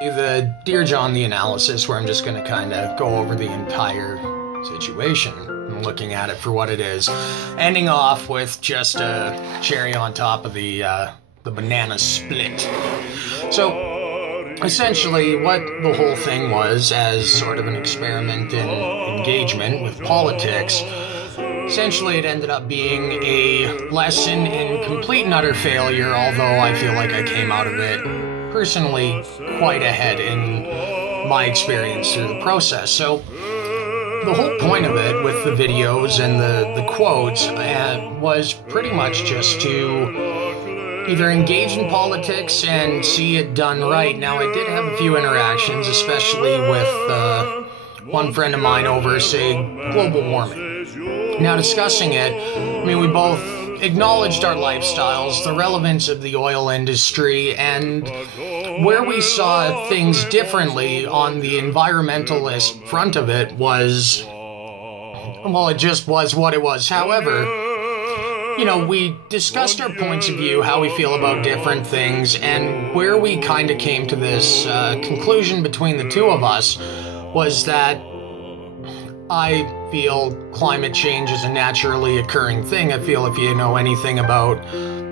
The Dear John the analysis, where I'm just going to kind of go over the entire situation and looking at it for what it is, ending off with just a cherry on top of the banana split. So essentially what the whole thing was, as sort of an experiment in engagement with politics, essentially it ended up being a lesson in complete and utter failure, although I feel like I came out of it personally quite ahead in my experience through the process. So the whole point of it with the videos and the quotes was pretty much just to either engage in politics and see it done right. Now, I did have a few interactions, especially with one friend of mine over, say, global warming. Now, discussing it, I mean, we both acknowledged our lifestyles, the relevance of the oil industry, and where we saw things differently on the environmentalist front of it was, well, it just was what it was. However, you know, we discussed our points of view, how we feel about different things, and where we kind of came to this conclusion between the two of us was that I feel climate change is a naturally occurring thing. I feel if you know anything about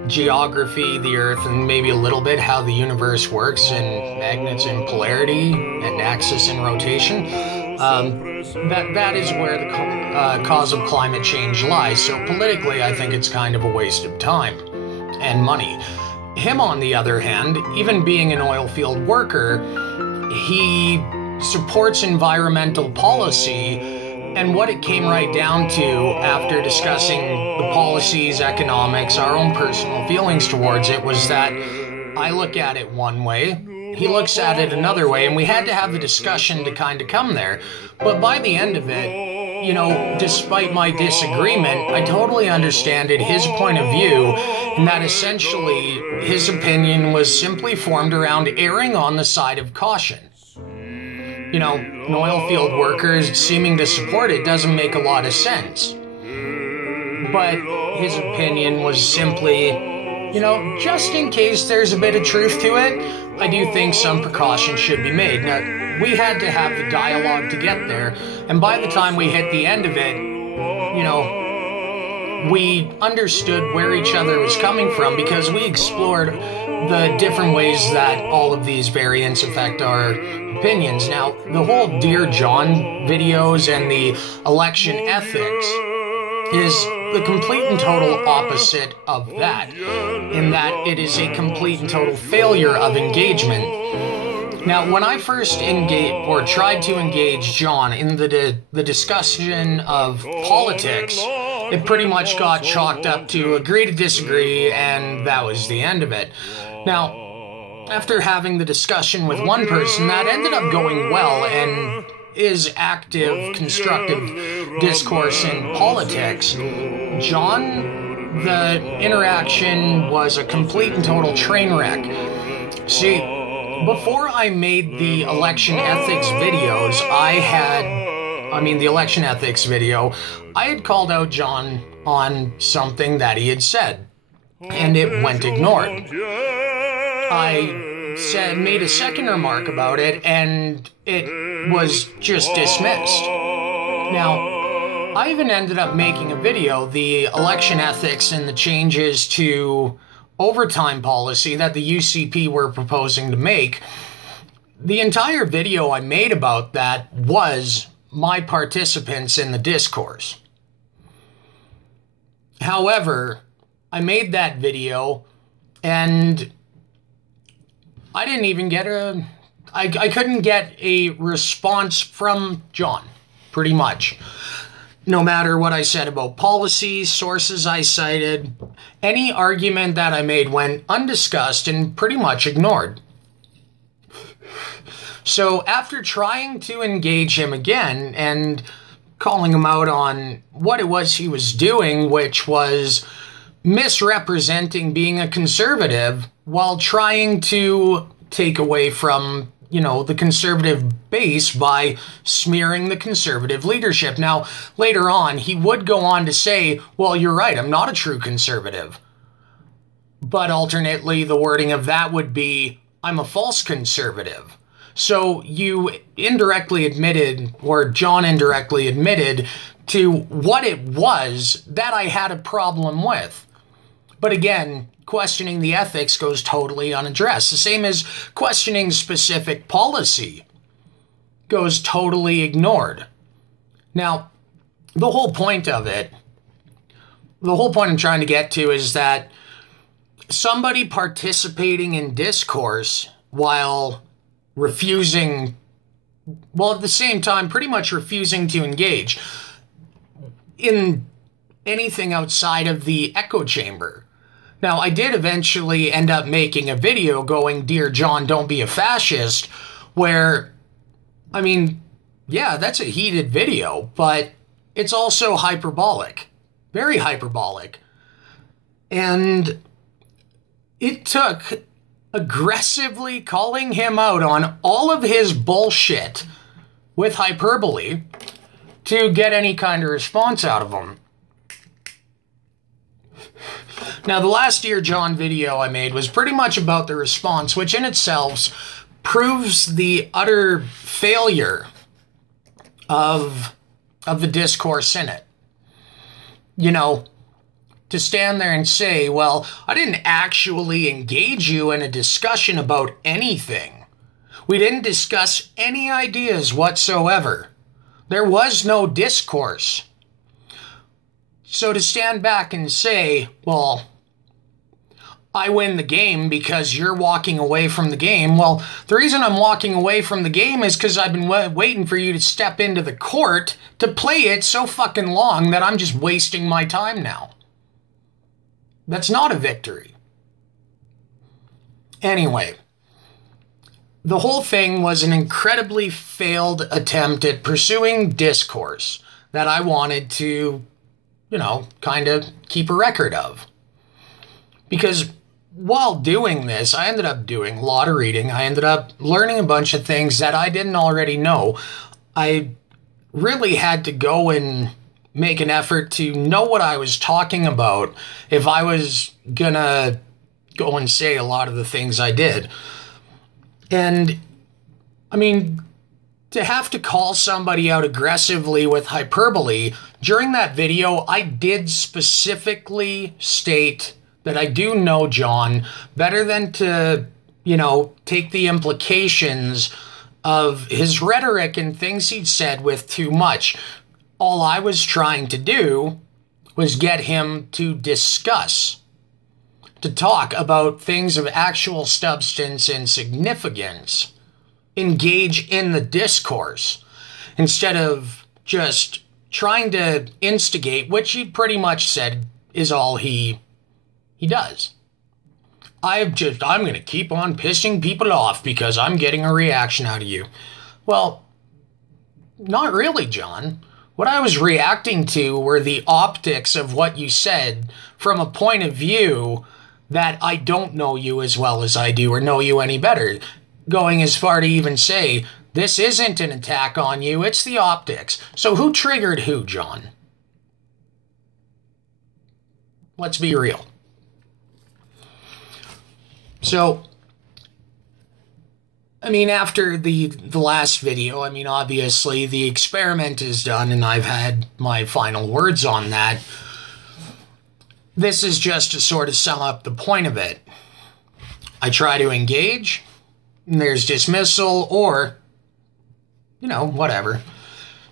geography, the Earth, and maybe a little bit how the universe works, and magnets and polarity, and axis and rotation, that is where the cause of climate change lies. So politically, I think it's kind of a waste of time and money. Him, on the other hand, even being an oil field worker, he supports environmental policy. And what it came right down to, after discussing the policies, economics, our own personal feelings towards it, was that I look at it one way, he looks at it another way, and we had to have the discussion to kind of come there. But by the end of it, you know, despite my disagreement, I totally understood his point of view, and that essentially his opinion was simply formed around erring on the side of caution. You know, an oil field worker seeming to support it doesn't make a lot of sense. But his opinion was simply, you know, just in case there's a bit of truth to it, I do think some precautions should be made. Now, we had to have the dialogue to get there, and by the time we hit the end of it, you know, we understood where each other was coming from, because we explored the different ways that all of these variants affect our opinions. Now, the whole Dear John videos and the election ethics is the complete and total opposite of that, in that it is a complete and total failure of engagement. Now, when I first engaged, or tried to engage John in the discussion of politics, it pretty much got chalked up to agree to disagree, and that was the end of it. Now, after having the discussion with one person, that ended up going well and is active, constructive discourse in politics. John, the interaction was a complete and total train wreck. See, before I made the election ethics videos, the election ethics video, I had called out John on something that he had said, and it went ignored. I made a second remark about it, and it was just dismissed. Now, I even ended up making a video, the election ethics and the changes to overtime policy that the UCP were proposing to make. The entire video I made about that was my participants in the discourse. However, I made that video, and I didn't even get I couldn't get a response from John, pretty much. No matter what I said about policies, sources I cited, any argument that I made went undiscussed and pretty much ignored. So after trying to engage him again and calling him out on what it was he was doing, which was misrepresenting being a conservative while trying to take away from, you know, the conservative base by smearing the conservative leadership. Now, later on, he would go on to say, well, you're right, I'm not a true conservative. But alternately, the wording of that would be, I'm a false conservative. So you indirectly admitted, or John indirectly admitted, to what it was that I had a problem with. But again, questioning the ethics goes totally unaddressed. The same as questioning specific policy goes totally ignored. Now, the whole point of it, the whole point I'm trying to get to is that somebody participating in discourse while refusing, well, at the same time, pretty much refusing to engage in anything outside of the echo chamber. Now, I did eventually end up making a video going, "Dear John, don't be a fascist," where, I mean, yeah, that's a heated video, but it's also hyperbolic. Very hyperbolic. And it took aggressively calling him out on all of his bullshit with hyperbole to get any kind of response out of him. Now, the last Dear John video I made was pretty much about the response, which in itself proves the utter failure of the discourse in it. You know, to stand there and say, well, I didn't actually engage you in a discussion about anything. We didn't discuss any ideas whatsoever. There was no discourse. So to stand back and say, well, I win the game because you're walking away from the game. Well, the reason I'm walking away from the game is because I've been waiting for you to step into the court to play it so fucking long that I'm just wasting my time now. That's not a victory. Anyway, the whole thing was an incredibly failed attempt at pursuing discourse that I wanted to, you know, kind of keep a record of. Because while doing this, I ended up doing a lot of reading. I ended up learning a bunch of things that I didn't already know. I really had to go and make an effort to know what I was talking about if I was gonna go and say a lot of the things I did. And, I mean, to have to call somebody out aggressively with hyperbole, during that video, I did specifically state that I do know John better than to, you know, take the implications of his rhetoric and things he'd said with too much. All I was trying to do was get him to discuss, to talk about things of actual substance and significance, engage in the discourse, instead of just trying to instigate, which he pretty much said is all he does. I'm going to keep on pissing people off because I'm getting a reaction out of you. Well, not really, John. What I was reacting to were the optics of what you said from a point of view that I don't know you as well as I do or know you any better. Going as far to even say, this isn't an attack on you, it's the optics. So who triggered who, John? Let's be real. So, I mean, after the last video, I mean, obviously the experiment is done and I've had my final words on that. This is just to sort of sum up the point of it. I try to engage, and there's dismissal or, you know, whatever.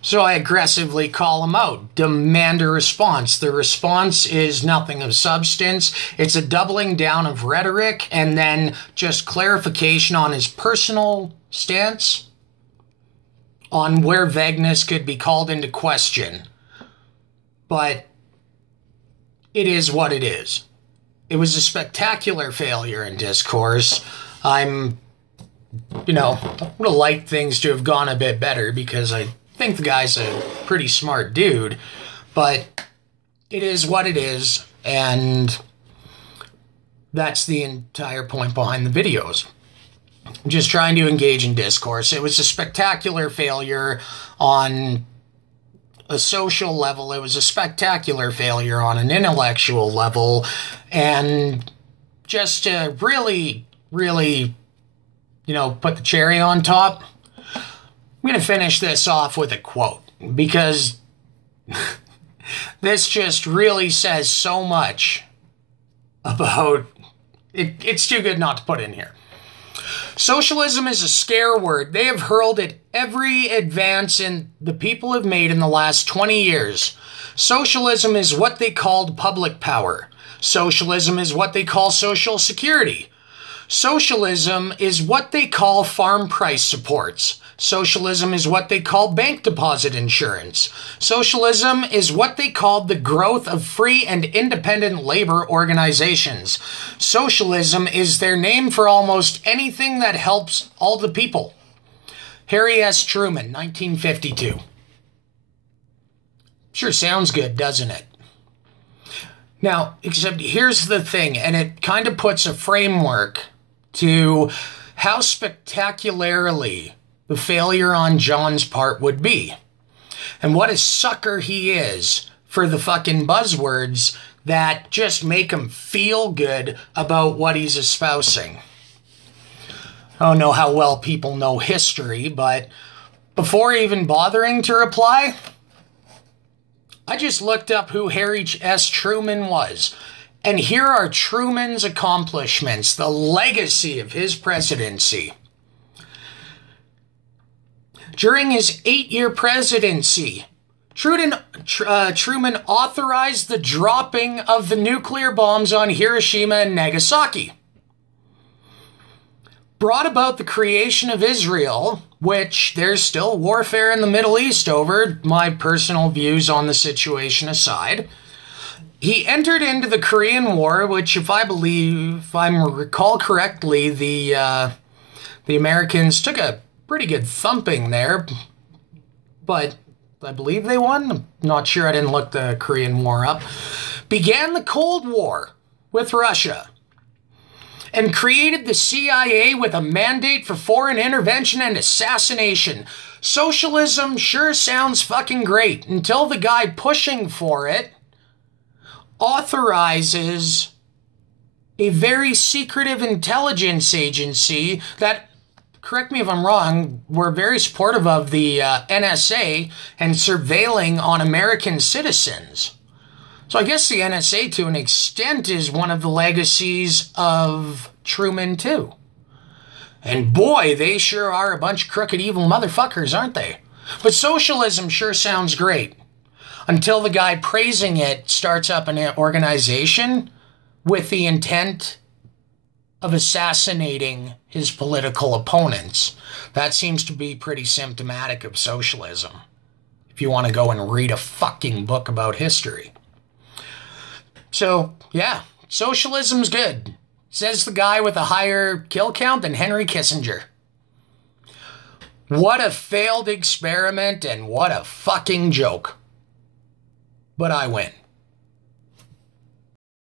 So I aggressively call him out, demand a response. The response is nothing of substance. It's a doubling down of rhetoric and then just clarification on his personal stance on where vagueness could be called into question. But it is what it is. It was a spectacular failure in discourse. I'm, you know, I would have liked things to have gone a bit better because I think the guy's a pretty smart dude, but it is what it is, and that's the entire point behind the videos. I'm just trying to engage in discourse. It was a spectacular failure on a social level. It was a spectacular failure on an intellectual level, and just to really, really put the cherry on top, I'm going to finish this off with a quote, because this just really says so much about it. It's too good not to put in here. Socialism is a scare word they have hurled at every advance the people have made in the last 20 years. Socialism is what they called public power. Socialism is what they call social security. Socialism is what they call farm price supports. Socialism is what they call bank deposit insurance. Socialism is what they called the growth of free and independent labor organizations. Socialism is their name for almost anything that helps all the people. Harry S. Truman, 1952. Sure sounds good, doesn't it? Now, except here's the thing, and it kind of puts a framework to how spectacularly the failure on John's part would be. And what a sucker he is for the fucking buzzwords that just make him feel good about what he's espousing. I don't know how well people know history, but before even bothering to reply, I just looked up who Harry S. Truman was. And here are Truman's accomplishments, the legacy of his presidency. During his 8-year presidency, Truman authorized the dropping of the nuclear bombs on Hiroshima and Nagasaki. Brought about the creation of Israel, which there's still warfare in the Middle East over, my personal views on the situation aside. He entered into the Korean War, which if I recall correctly, the Americans took a pretty good thumping there, but I believe they won. I'm not sure, I didn't look the Korean War up. Began the Cold War with Russia and created the CIA with a mandate for foreign intervention and assassination. Socialism sure sounds fucking great until the guy pushing for it authorizes a very secretive intelligence agency that, correct me if I'm wrong, were very supportive of the NSA and surveilling on American citizens. So I guess the NSA, to an extent, is one of the legacies of Truman, too. And boy, they sure are a bunch of crooked, evil motherfuckers, aren't they? But socialism sure sounds great. Until the guy praising it starts up an organization with the intent of assassinating his political opponents. That seems to be pretty symptomatic of socialism, if you want to go and read a fucking book about history. So, yeah, socialism's good. Says the guy with a higher kill count than Henry Kissinger. What a failed experiment and what a fucking joke. But I win.